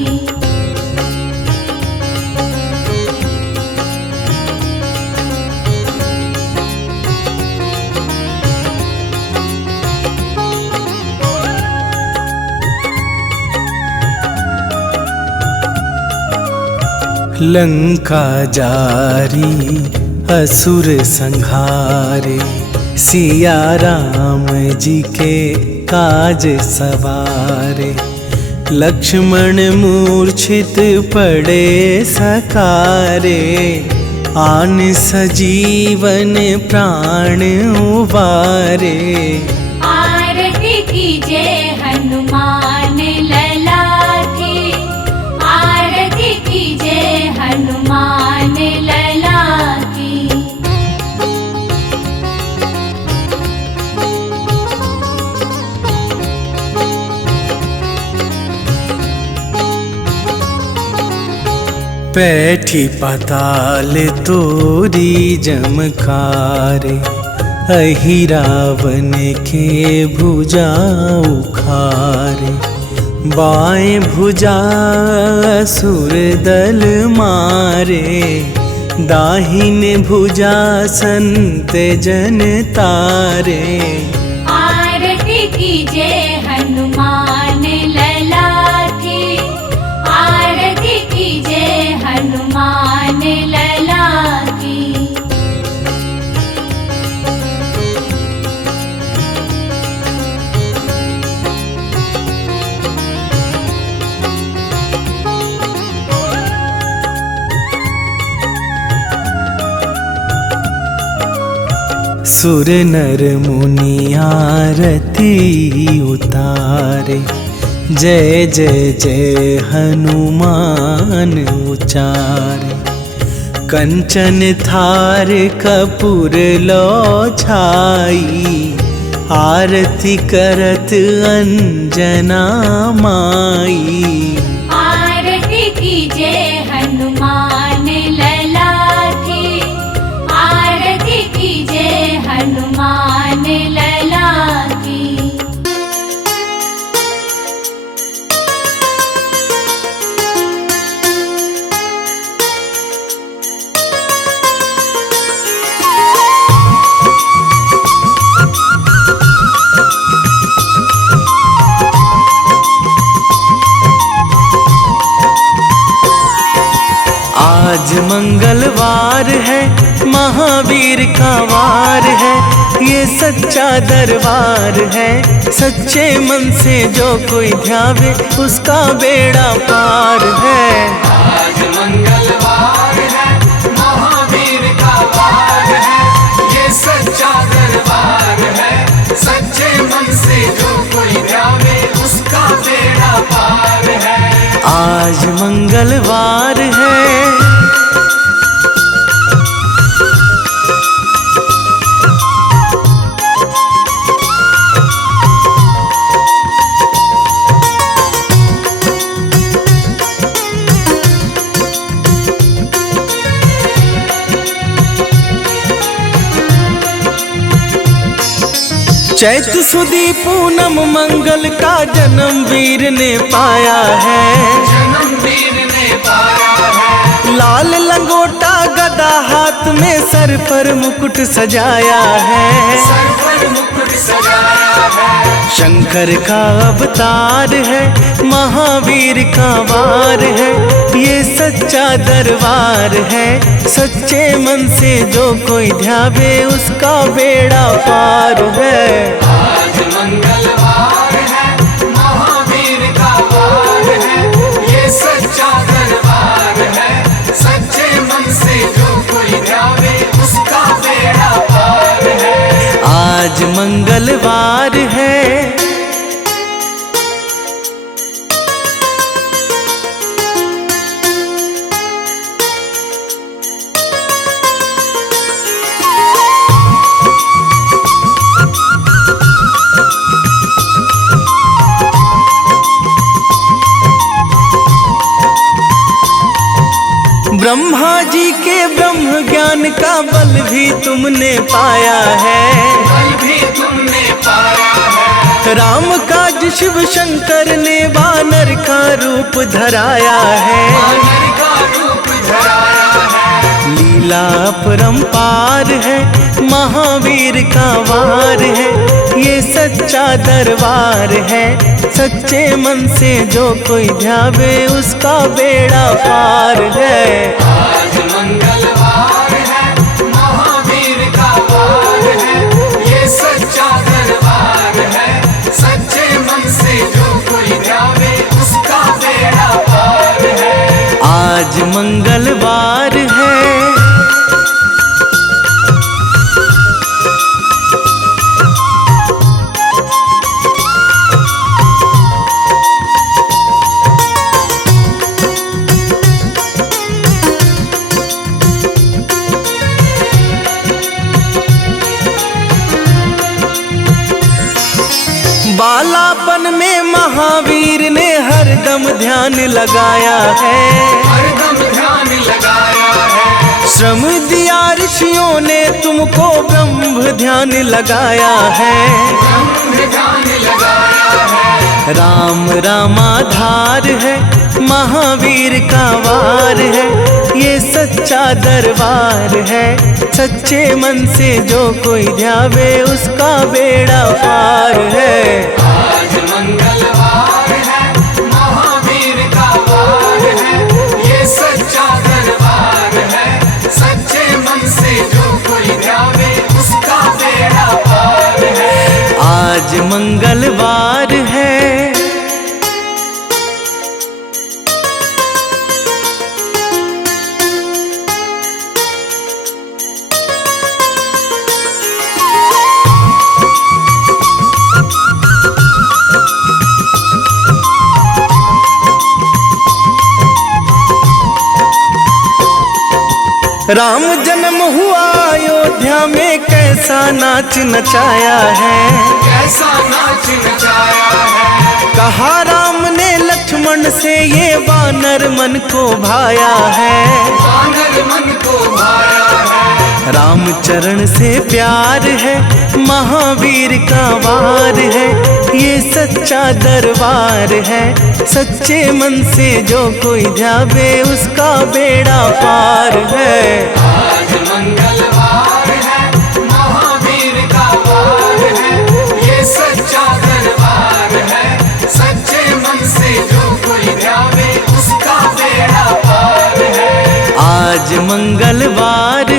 लंका जारी असुर संहारे, सिया राम जी के काज सवारे। लक्ष्मण मूर्छित पड़े सकारे, आन सजीवन प्राण उबारे। आरती कीजय हनुमान लला की, आरती कीजय हनुमान लला की। पैठी पाताल तोरी जमकारे, अहि रावण के भुजा उखारे। बाएं भुजा असुर दल मारे, दाहिन भुजा संत जन तारे। आरती कीजय हनुमान लला की, आरती कीजय हनुमान लला की। सुर नर मुनि आरती उतारे, जय जय जय हनुमान उचारे। कंचन थार कपूर लो छाई, आरती करत अंजना माई। आरती कीजय हनुमान लला की, आरती कीजय हनुमान लला की। है, महावीर का वार है, ये सच्चा दरबार है। सच्चे मन से जो कोई ध्यावे उसका बेड़ा पार है। आज मंगलवार है, महावीर का वार है, ये सच्चा दरबार है। सच्चे मन से जो कोई ध्यावे उसका बेड़ा पार है। आज मंगलवार है। चैत सुदी पूनम मंगल का जन्म वीर ने पाया है। जन्म वीर ने पाया है। लाल लंगोटा गदा हाथ में, सर पर मुकुट सजाया है। सर पर मुकुट सजाया है। शंकर का अवतार है, महावीर का वार है, ये सच्चा दरबार है। सच्चे मन से जो कोई ध्यावे उसका बेड़ा पार है। आज मंगलवार है, महावीर का वार है, ये सच्चा दरबार है। सच्चे मन से जो कोई ध्यावे उसका बेड़ा पार है। आज मंगलवार है। ब्रह्मा जी के ब्रह्म ज्ञान का बल भी तुमने पाया है। बल भी तुमने पाया है। राम काज शिव शंकर ने वानर का रूप धराया है। वानर का रूप धराया है। लीला अपरंपार है, महावीर का वार है, ये सच्चा दरबार है। सच्चे मन से जो कोई ध्यावे उसका बेड़ा पार है। आज मंगलवार है, महावीर का वार है, ये सच्चा दरबार है। सच्चे मन से जो कोई ध्यावे उसका बेड़ा पार है। आज मंगलवार है। बालापन में महावीर ने हरदम ध्यान लगाया है। हरदम ध्यान लगाया है। श्रम दिया ऋषियों ने तुमको, ब्रह्म ध्यान लगाया है। ब्रह्म ध्यान लगाया है। राम रामाधार है, महावीर का वार है, ये सच्चा दरबार है। सच्चे मन से जो कोई ध्यावे उसका बेड़ा पार है। आज मंगलवार है, महावीर का वार है, ये सच्चा दरबार है। सच्चे मन से जो कोई ध्यावे उसका बेड़ा पार है। आज मंगलवार है। राम जन्म हुआ अयोध्या में, कैसा नाच नचाया है। कैसा नाच नचाया है। कहा राम ने लक्ष्मण से, ये वानर मन को भाया है। वानर मन को भाया है। राम चरण से प्यार है, महावीर का वार है, ये सच्चा दरबार है। सच्चे मन से जो कोई ध्यावे उसका बेड़ा पार है। आज मंगलवार है, महावीर का वार है, ये सच्चा दरबार है। सच्चे मन से जो कोई ध्यावे उसका बेड़ा पार है। आज मंगलवार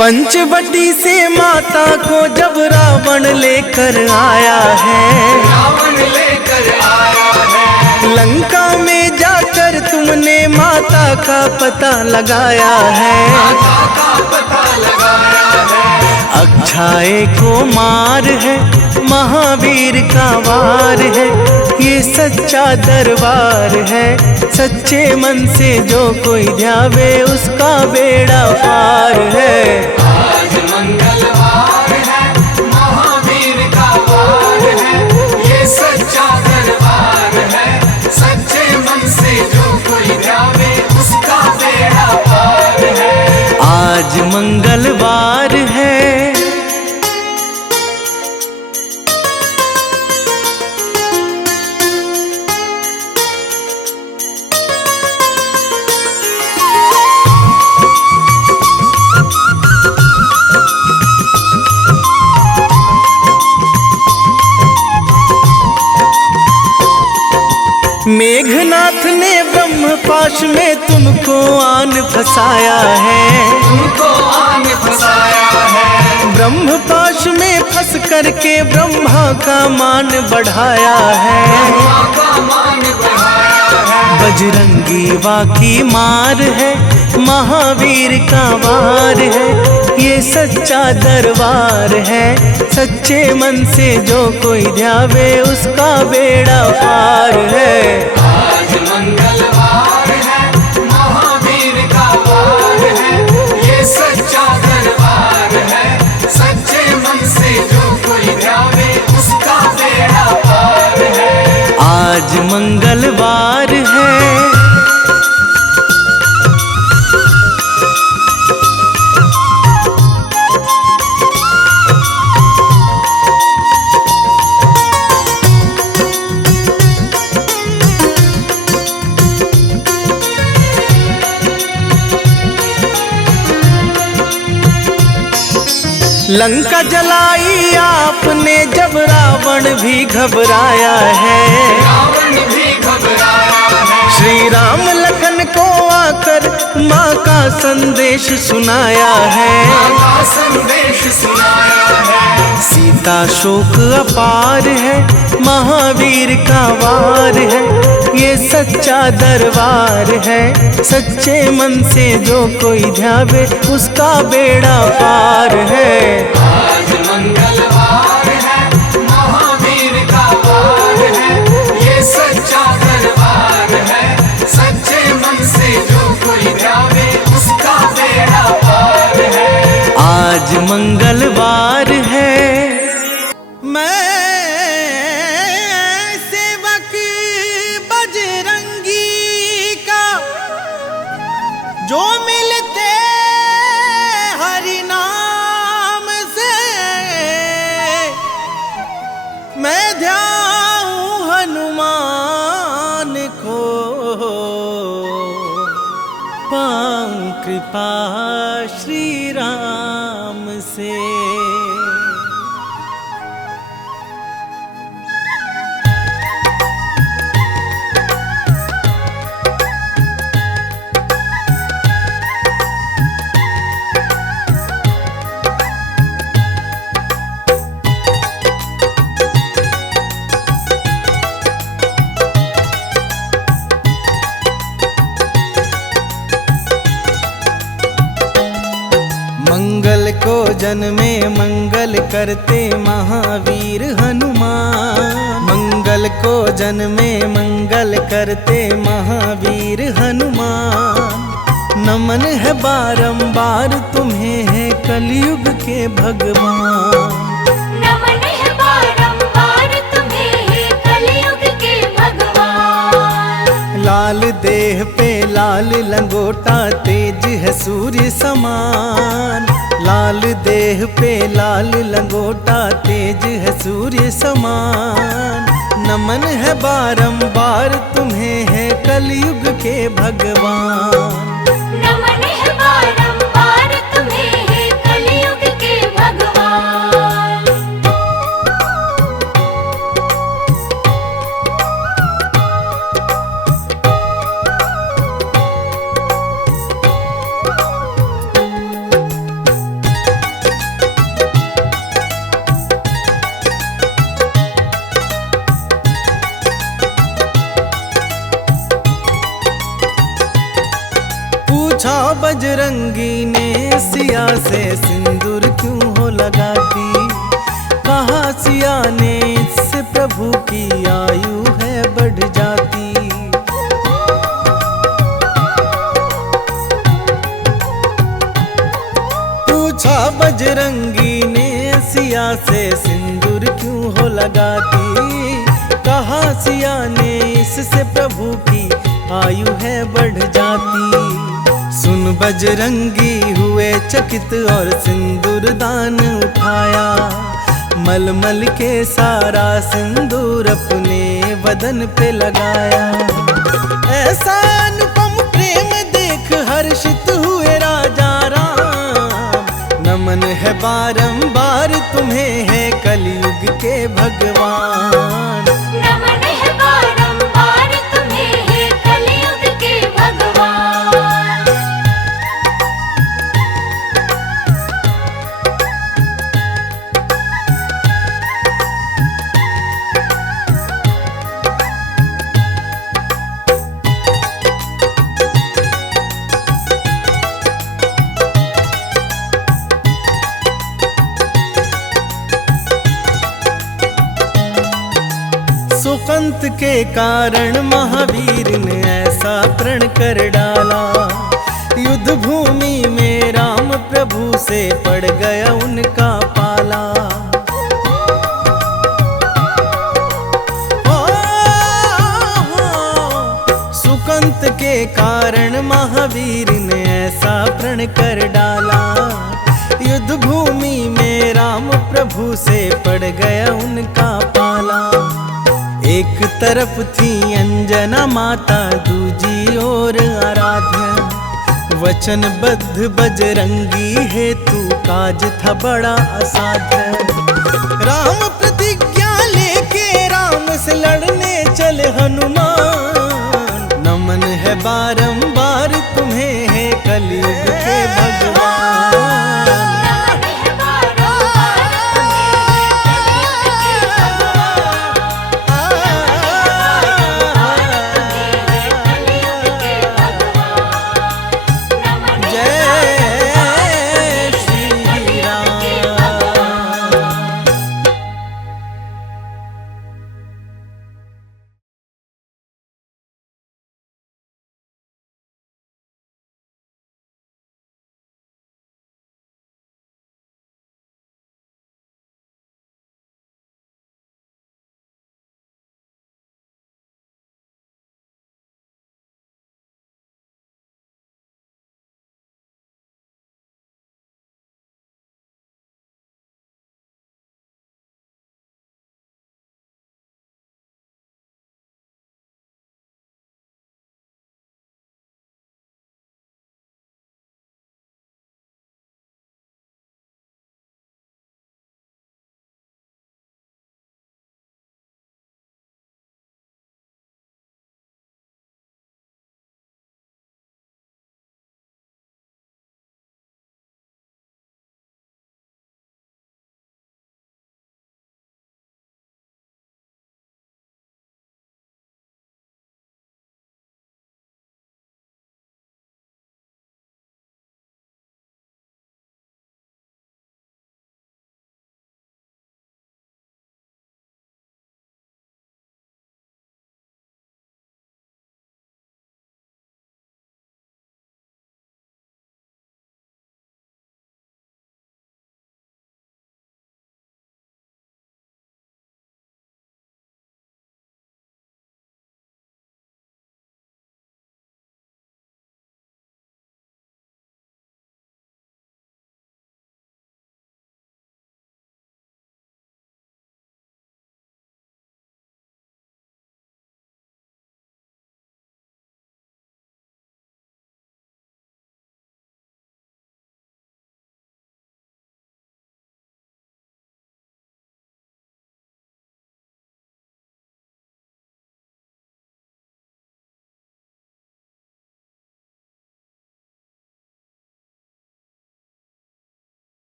पंचवटी से माता को जब रावण लेकर आया है, रावण लेकर आया है, लंका में जाकर तुमने माता का पता लगाया है। माता का पता लगाया है, अक्षय को मार है, महावीर का वार है, ये सच्चा दरबार है। सच्चे मन से जो कोई ध्यावे उसका बेड़ा पार है। आज मंगलवार है, महावीर का वार है, ये सच्चा दरबार है। सच्चे मन से जो कोई ध्यावे उसका बेड़ा पार है। आज मंगलवार है। मेघनाथ ने ब्रह्मपाश में तुमको आन फंसाया है, तुमको आन फंसाया है, ब्रह्मपाश में फंस करके ब्रह्मा का मान बढ़ाया है। ब्रह्मा का मान बढ़ाया है, बजरंगी वाकी मार है, महावीर का वार है, ये सच्चा दरबार है। सच्चे मन से जो कोई ध्यावे उसका बेड़ा पार है। आज मंगलवार है, महावीर का वार है, ये सच्चा दरबार है। सच्चे मन से जो कोई ध्यावे उसका बेड़ा पार है। आज मंगलवार है। लंका जलाई आपने जब रावण भी घबराया है, रावण भी घबराया है, श्री राम लखन को आकर माँ का संदेश सुनाया है। माँ का संदेश सुनाया है, सीता शोक अपार है, महावीर का वार है, ये सच्चा दरबार है। सच्चे मन से जो कोई ध्यावे उसका बेड़ा पार है। आज मंगलवार है, महावीर का वार है, ये सच्चा दरबार है। सच्चे मन से जो कोई ध्यावे उसका बेड़ा पार है। आज मंगलवार है। मैं सेवक बजरंगी का जो मिलते हरि नाम से, मैं ध्याऊं हनुमान को, पाऊं कृपा श्री राम से। मंगल को जन्मे मंगल करते महावीर हनुमान, मंगल को जन्मे मंगल करते महावीर हनुमान। नमन है बारंबार तुम्हें है कलयुग के भगवान। नमन है बारंबार तुम्हें है कलयुग के भगवान। लाल देह पे लाल लंगोटा तेज है सूर्य समान, लाल देह पे लाल लंगोटा तेज है सूर्य समान। नमन है बारंबार तुम्हें है कलयुग के भगवान। नमन है बारंबार तुम्हें है कलयुग के भगवान। पूछा बजरंगी ने सिया से सिंदूर क्यों हो लगाती। कहा सिया ने इससे प्रभु की आयु है बढ़ जाती। पूछा बजरंगी ने सिया से सिंदूर क्यों हो लगाती। कहा सिया ने इससे प्रभु की आयु है बढ़ जाती। सुन बजरंगी हुए चकित और सिंदूर दान उठाया। मलमल के सारा सिंदूर अपने बदन पे लगाया। ऐसा अनुपम प्रेम देख हर्षित हुए राजा राम। नमन है बारंबार तुम्हें है कलयुग के भगवान। नमन है बारंबार तुम्हें है कलयुग के भगवान। सुकंत के कारण महावीर ने ऐसा प्रण कर डाला। युद्ध भूमि में राम प्रभु से पड़ गया उनका पाला। सुकंत के कारण महावीर ने ऐसा प्रण कर डाला। युद्ध भूमि में राम प्रभु से पड़ गया उनका पाला। एक तरफ थी अंजना माता दूजी ओर आराध्या। वचनबद्ध बजरंगी हेतु काज था बड़ा असाध्य। राम प्रतिज्ञा लेके राम से लड़ने चले हनुमान।